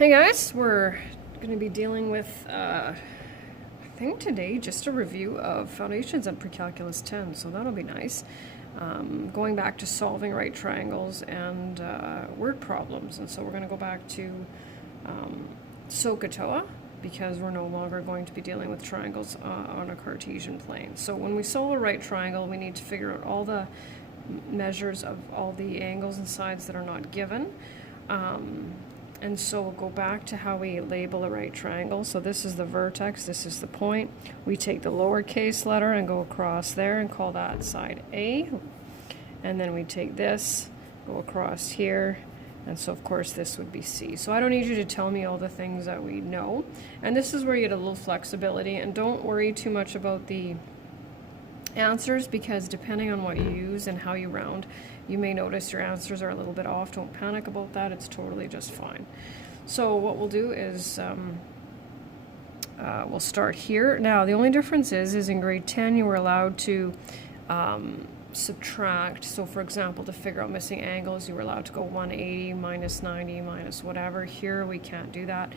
Hey guys, we're going to be dealing with, I think today, just a review of Foundations and Precalculus 10, so that'll be nice. Going back to solving right triangles and word problems, and so we're going to go back to SOHCAHTOA because we're no longer going to be dealing with triangles on a Cartesian plane. So when we solve a right triangle, we need to figure out all the measures of all the angles and sides that are not given. And so we'll go back to how we label a right triangle. So this is the vertex, this is the point. We take the lowercase letter and go across there and call that side A. And then we take this, go across here, and so of course this would be C. So I don't need you to tell me all the things that we know. And this is where you get a little flexibility, and don't worry too much about the answers, because depending on what you use and how you round, you may notice your answers are a little bit off. Don't panic about that, it's totally just fine. So what we'll do is we'll start here. Now the only difference is in grade 10 you were allowed to subtract. So for example, to figure out missing angles, you were allowed to go 180 minus 90 minus whatever. Here we can't do that.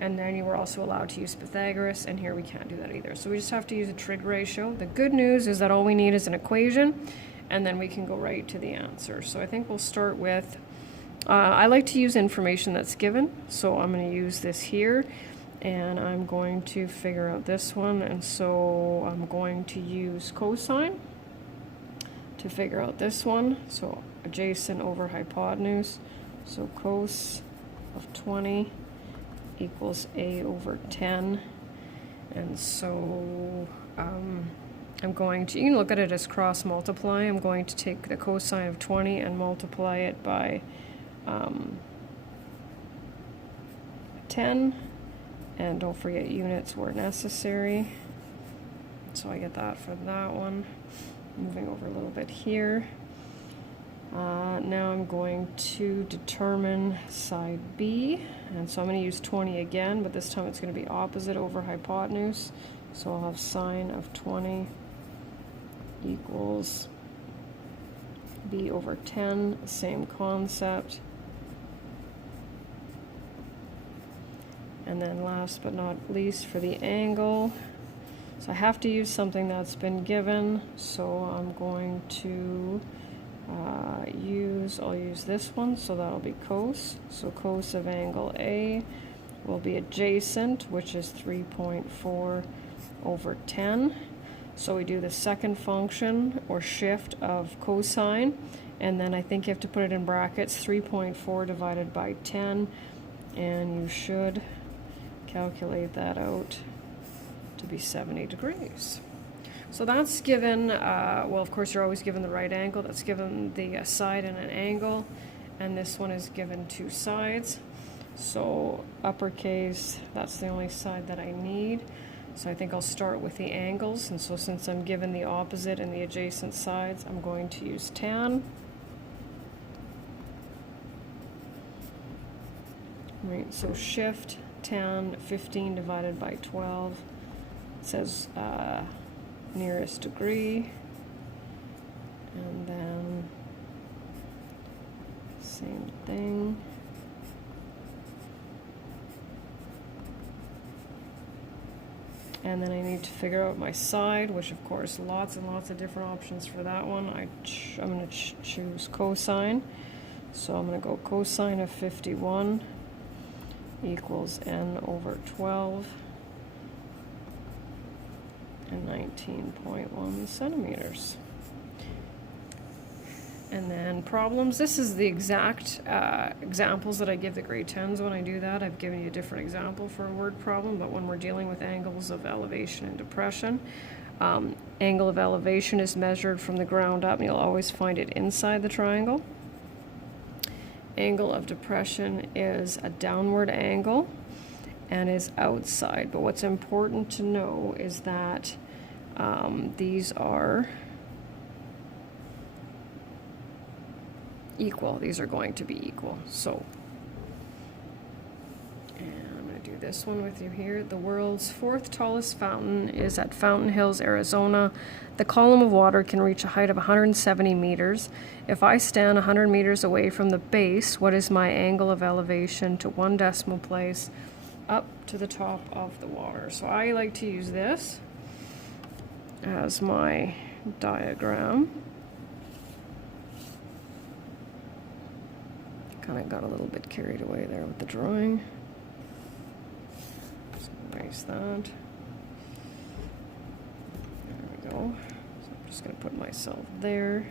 And then you were also allowed to use Pythagoras, and here we can't do that either. So we just have to use a trig ratio. The good news is that all we need is an equation, and then we can go right to the answer. So I think we'll start with, I like to use information that's given, so I'm going to use this here, and I'm going to figure out this one, and so I'm going to use cosine to figure out this one. So adjacent over hypotenuse, so cos of 20 equals a over 10, and so I'm going to, you can look at it as cross multiply. I'm going to take the cosine of 20 and multiply it by 10, and don't forget units where necessary. So I get that for that one. Moving over a little bit here. Now I'm going to determine side B, and so I'm going to use 20 again, but this time it's going to be opposite over hypotenuse. So I'll have sine of 20 equals B over 10, same concept. And then last but not least, for the angle, so I have to use something that's been given, so I'm going to I'll use this one, so that'll be cos. So cos of angle A will be adjacent, which is 3.4 over 10. So we do the second function, or shift, of cosine, and then I think you have to put it in brackets, 3.4 divided by 10, and you should calculate that out to be 70 degrees. So that's given, well, of course, you're always given the right angle. That's given the side and an angle. And this one is given two sides. So uppercase, that's the only side that I need. So I think I'll start with the angles. And so since I'm given the opposite and the adjacent sides, I'm going to use tan. Right, so shift tan, 15 divided by 12. It says nearest degree, and then same thing. And then I need to figure out my side, which of course lots and lots of different options for that one. I'm going to choose cosine. So I'm going to go cosine of 51 equals n over 12. And 19.1 centimeters. And then problems. This is the exact examples that I give the grade 10s when I do that. I've given you a different example for a word problem, but when we're dealing with angles of elevation and depression, angle of elevation is measured from the ground up, and you'll always find it inside the triangle. Angle of depression is a downward angle and is outside. But what's important to know is that these are equal. These are going to be equal. So, and I'm going to do this one with you here. The world's 4th tallest fountain is at Fountain Hills, Arizona. The column of water can reach a height of 170 meters. If I stand 100 meters away from the base, what is my angle of elevation to 1 decimal place up to the top of the water? So I like to use this as my diagram. Kind of got a little bit carried away there with the drawing. Just erase that. There we go. So I'm just going to put myself there.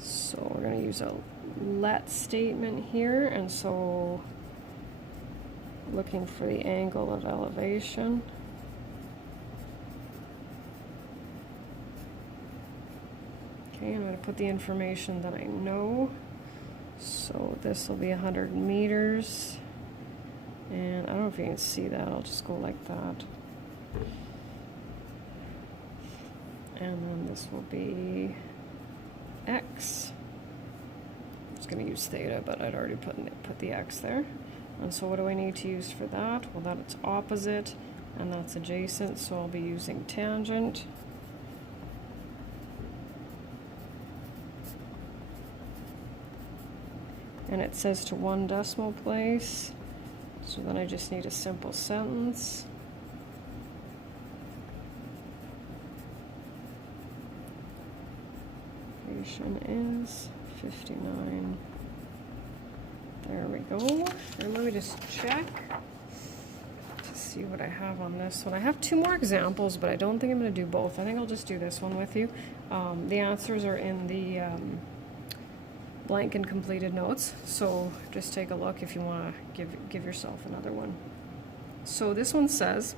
So we're going to use a let statement here, and so looking for the angle of elevation. Okay, I'm going to put the information that I know. So this will be 100 meters, and I don't know if you can see that. I'll just go like that. And then this will be x. I'm just going to use theta, but I'd already put the x there. And so what do I need to use for that? Well, that's opposite, and that's adjacent, so I'll be using tangent. And it says to 1 decimal place, so then I just need a simple sentence. Elevation is 59. There we go. And let me just check to see what I have on this one. I have 2 more examples, but I don't think I'm going to do both. I think I'll just do this one with you. The answers are in the blank and completed notes, so just take a look if you want to give yourself another one. So this one says,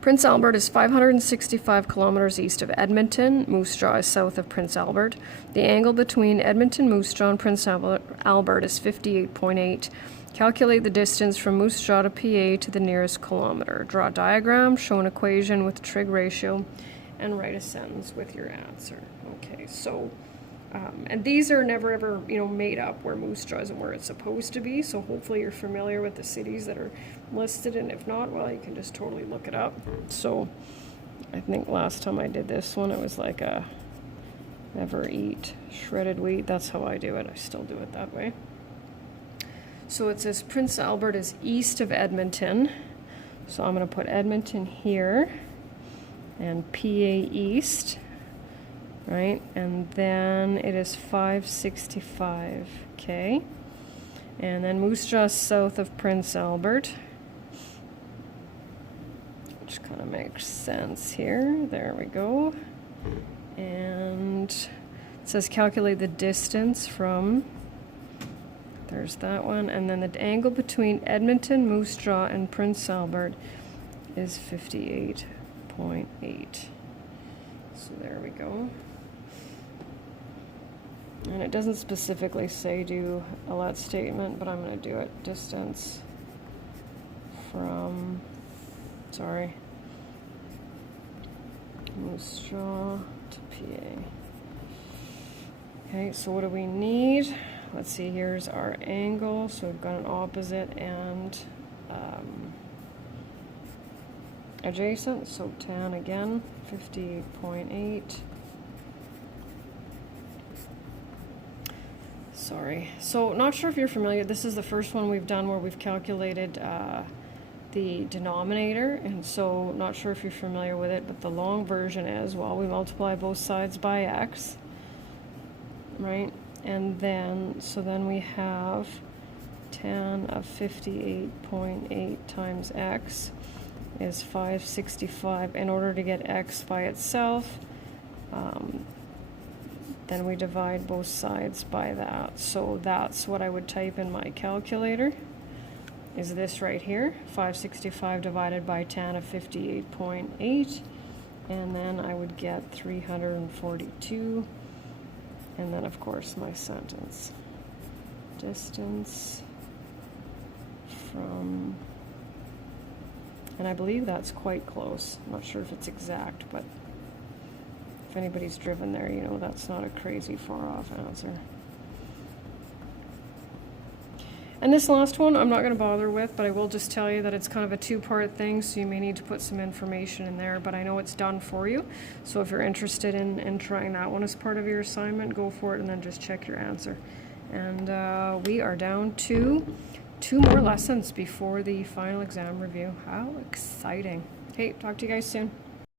Prince Albert is 565 kilometers east of Edmonton. Moose Jaw is south of Prince Albert. The angle between Edmonton, Moose Jaw, and Prince Albert is 58.8. Calculate the distance from Moose Jaw to PA to the nearest kilometer. Draw a diagram, show an equation with trig ratio, and write a sentence with your answer. Okay, so and these are never ever, made up where Moose Jaw isn't where it's supposed to be. So hopefully you're familiar with the cities that are listed, and if not, well, you can just totally look it up. So I think last time I did this one, it was like a never eat shredded wheat. That's how I do it. I still do it that way. So it says Prince Albert is east of Edmonton. So I'm going to put Edmonton here and PA east. Right, and then it is 565, okay? And then Moose Jaw south of Prince Albert, which kind of makes sense here. There we go. And it says calculate the distance from, there's that one, and then the angle between Edmonton, Moose Jaw, and Prince Albert is 58.8. So there we go. And it doesn't specifically say do a let statement, but I'm going to do it. Distance from, Moose Jaw to PA. Okay, so what do we need? Let's see, here's our angle. So we've got an opposite and adjacent. So tan again, 58.8. So not sure if you're familiar, this is the first one we've done where we've calculated the denominator, and so not sure if you're familiar with it, but the long version is, well, we multiply both sides by x, right? And then, so then we have tan of 58.8 times x is 565. In order to get x by itself, then we divide both sides by that. So that's what I would type in my calculator, is this right here, 565 divided by tan of 58.8, and then I would get 342, and then of course my sentence. Distance from, and I believe that's quite close. I'm not sure if it's exact, but if anybody's driven there, that's not a crazy far off answer. And this last one I'm not going to bother with, but I will just tell you that it's kind of a two-part thing, so you may need to put some information in there, but I know it's done for you. So if you're interested in trying that one as part of your assignment, go for it and then just check your answer. And we are down to 2 more lessons before the final exam review. How exciting. Okay, talk to you guys soon.